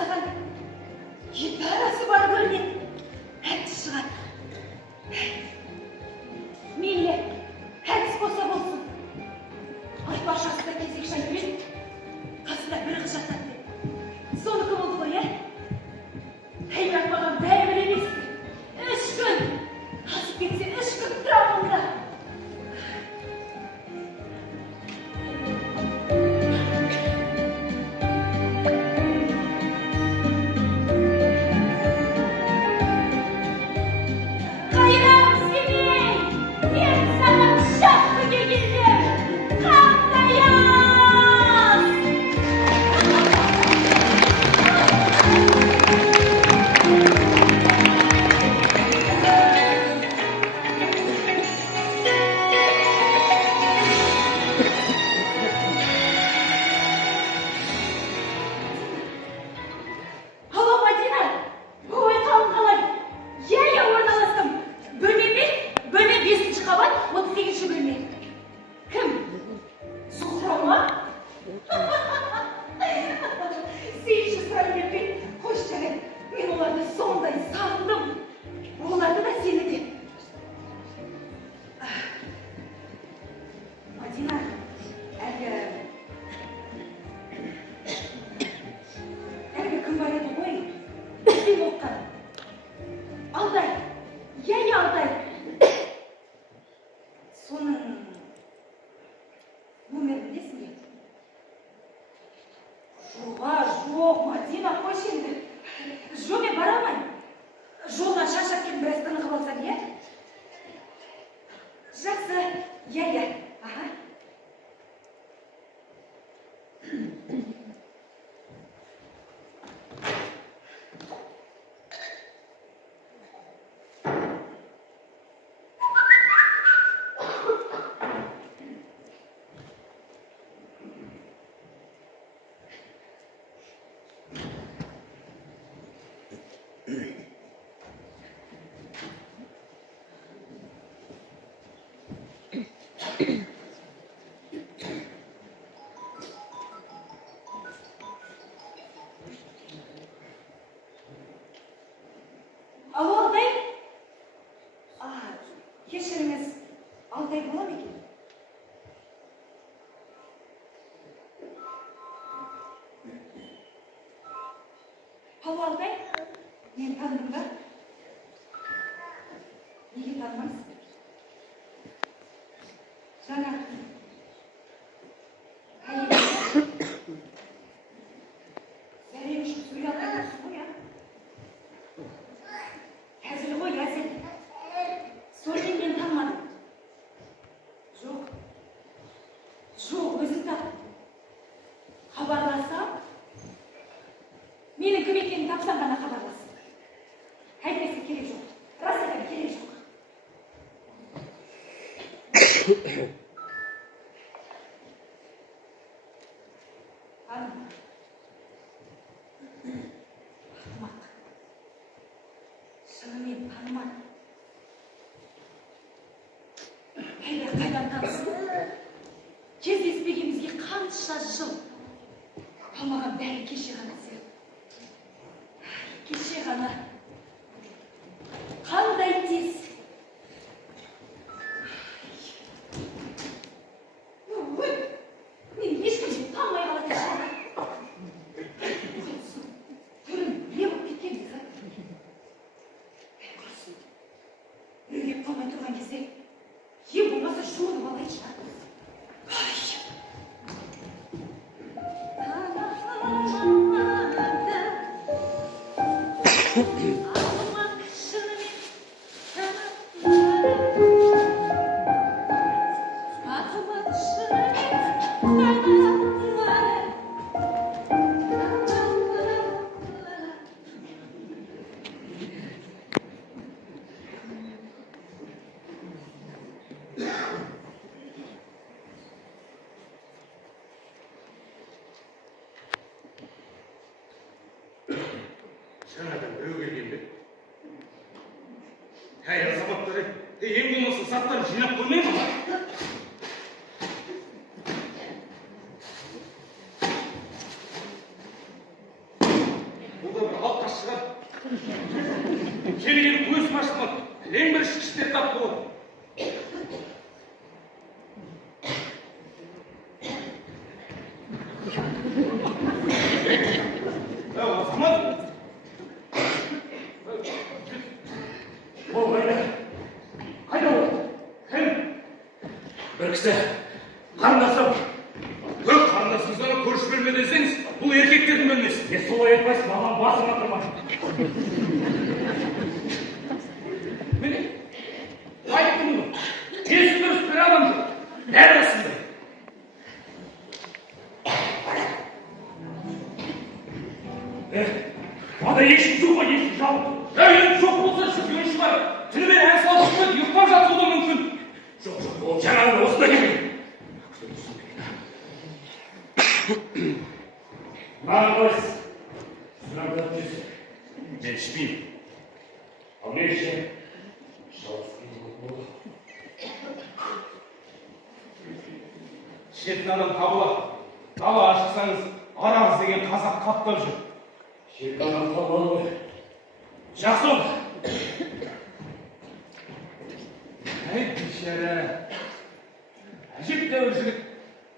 жасаған гитарасы бар көрінеді. Әнші шығады. Мейлі, әнші болса болсын. Айтпақшасында кезек шайымен қасында бір қыз жатады. Соныкі болды ғой, Тәйбек маған бәрібір емес. 3 күн. Асып кетсе 3 күн тұрамын онда. Алтай, мен таныдым ба? Неге танымайсыз? Жаңа зәрем үшін сөйлей алмайсыз ғой, Әзіл ғой, әзіл. Сонымен мен танымадым. Жоқ, өзің тап. Хабарласам, менің кім екенін тапсам ғана хабарласın. Әйтпесе керек жоқ. Рас айтам, керек жоқ. Ханым. Ақымақ. Шынымен танымады. Қайдан танысың? Кездеспегенімізге қанша жыл. Маған бәрі кеше ғана сияқты. Кеше ғана. Қандай тез. Мен ешкімде танымай қалатын шығар. Түрін не болып кеткен деді. Үйге қалмай тұрған кезде ең болмаса жуынып алайыншы. Жаңадан біреу келген бе? Әй, азаматтар, ең болмаса заттарын жинап қоймай ма? бақсы шығар. Келген көз машыны ең бір ішкіштер тапты ғой. Азамат! Ол қайда? Қайда ол? Кім? Бір кісі қарындасым. Қарындасыңыздан көрші бөлме десеңіз, бұл еркектердің бөлмесі. Солай айтпайсың, маған басыма тұрмай. Міне, айттым ғой. Есі дұрыс бір адам жоқ. Бәрі осындай. Ада ешкім жоқ па, ешкім жауып. Енді жоқ болса жүрген шығар. Түнімен ән салып қойып, ұйықтап жатуы да мүмкін. Жоқ, ол жаңағы осында келген. Маған қойсыз. Сұраңдап жүрсің. Мен ішпеймін. Ал мен ішемін. Жалғыз болды. Шетін адам табылады. Дала ашықсаңыз, арамыз деген қазақ қаптап жүр. Шетін адам табылады ғой. Жақсы ол. Әй, бейшара. Әжептәуір жігіт.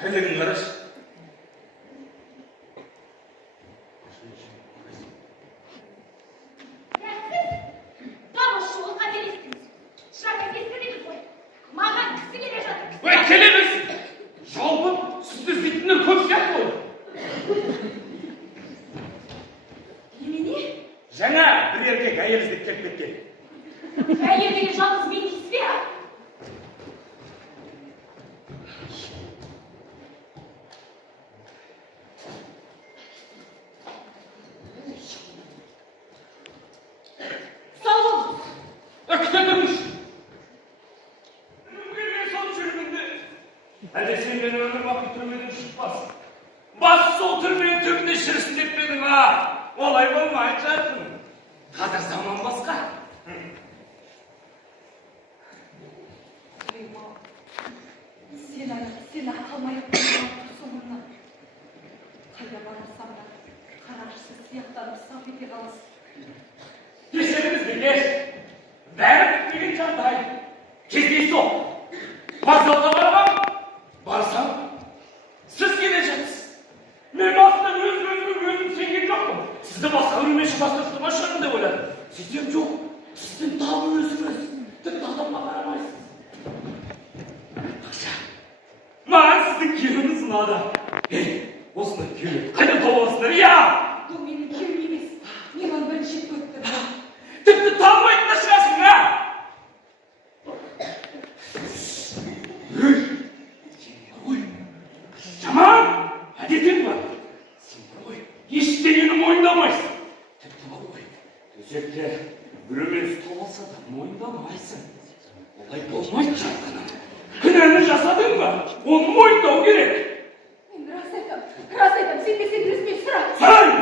Тірлігін қарашы. Келе берсін. Жалпы сізді іздейтіндер көп сияқты ғой. Немене? Жаңа бір еркек әйел іздеп келіп кеткен. Әйел деген жалғыз мен дейсіз бе? Сау болыңыз. Күте тұрмыш. Әлде сен мені өмір бақи түрмеден шықпасың. Бас сол түрменің түбінде шірісін деп педің, а? Олай болмайды жатың. Қазір заман басқа. Сен қалмай соңымнан. Қайда барасам да, қарашысы сияқтанып сап ете қаласың. Кешіріңіз бе, кеш. Бәрі бітпеген жағдай. Кездейсоқ. Вокзалға барамын. Барсам, сіз келе жатсыз. Мен басында өзім сенген жоқпын. Сізді басқа үрмеші бастырып ма шығармын деп ойладым. Сөйтсем жоқ. Сіздің табы өзіңіз. Тіпті адамға қарамайсыз. Ақша. Маған сіздің күйеуіңіз ұнады. Ей, осындай күйеуді қайдан табасыңдар, я? Бұл менің күйеуім емес. Мен оны бірінші рет көріп тұрмын. Тіпті танымайтын да шығасың, а? Жаман, әдетің бар. Сен бір ғой, ештеңені мойындамайсың. Тіпті бар ғой, төсекте біреумен ұстап алса да мойындамайсың. Олай болмайды жатқаным. Күнәні жасадың ба? Оны мойындау керек. Мен рас айтам, сенбесең өзіме сұра. Сұрайын!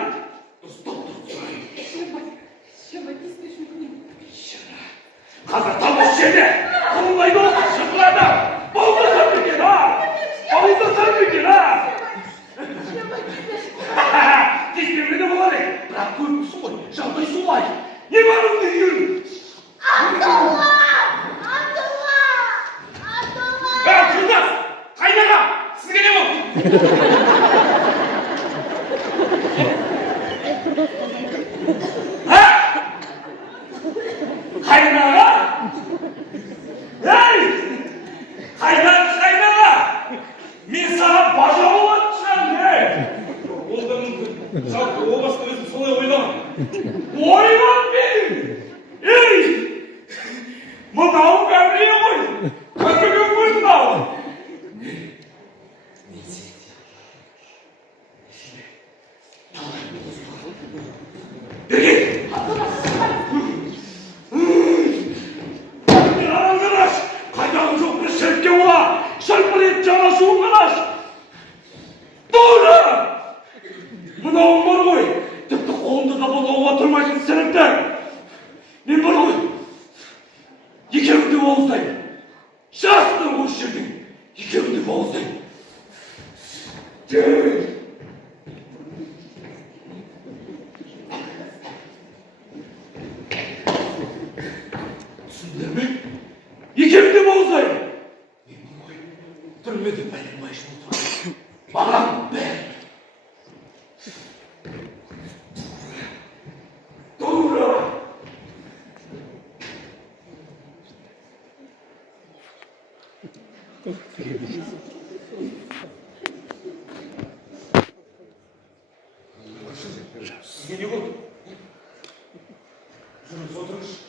Ұстап тұрып сұрайын. Шөмбай, теспеш мүмкін. Қазір там осы жерде қолыңдайды olsun шықылады. Болдырсам екен, а? Болдырсам екен, а? Теспемені болады. Бірақ көрмісің ғой, жағдай солай. Не бар онда үйін? Атолла! Құрдас, қайдаға? Сізге не болды? Қайнаға? Ей! Қайнаға? Мен саған бажа болатын шығармын, ей! Ол да мүмкін. Жалпы о баста өзім солай ойламын. Ойлап менің! Ей! Мынау бәріне ғой! Көрмеген ғой мынау! Берген! Қайдағы жоқ бір шіріпке ола! Шырпыр ет жанашуын қараш! Doğru! Mınavım var koy! Tıpkı kolumda da bana ova turmayın sınıfta! Ne var oğlum? Yıkevimde boğuzdayım! Şahsına koşurdum! Yıkevimde boğuzdayım! Gel! Görmedim ben en başını oturup. Babam ben. Doğru. Sizge не oldu? Şunu oturmuş.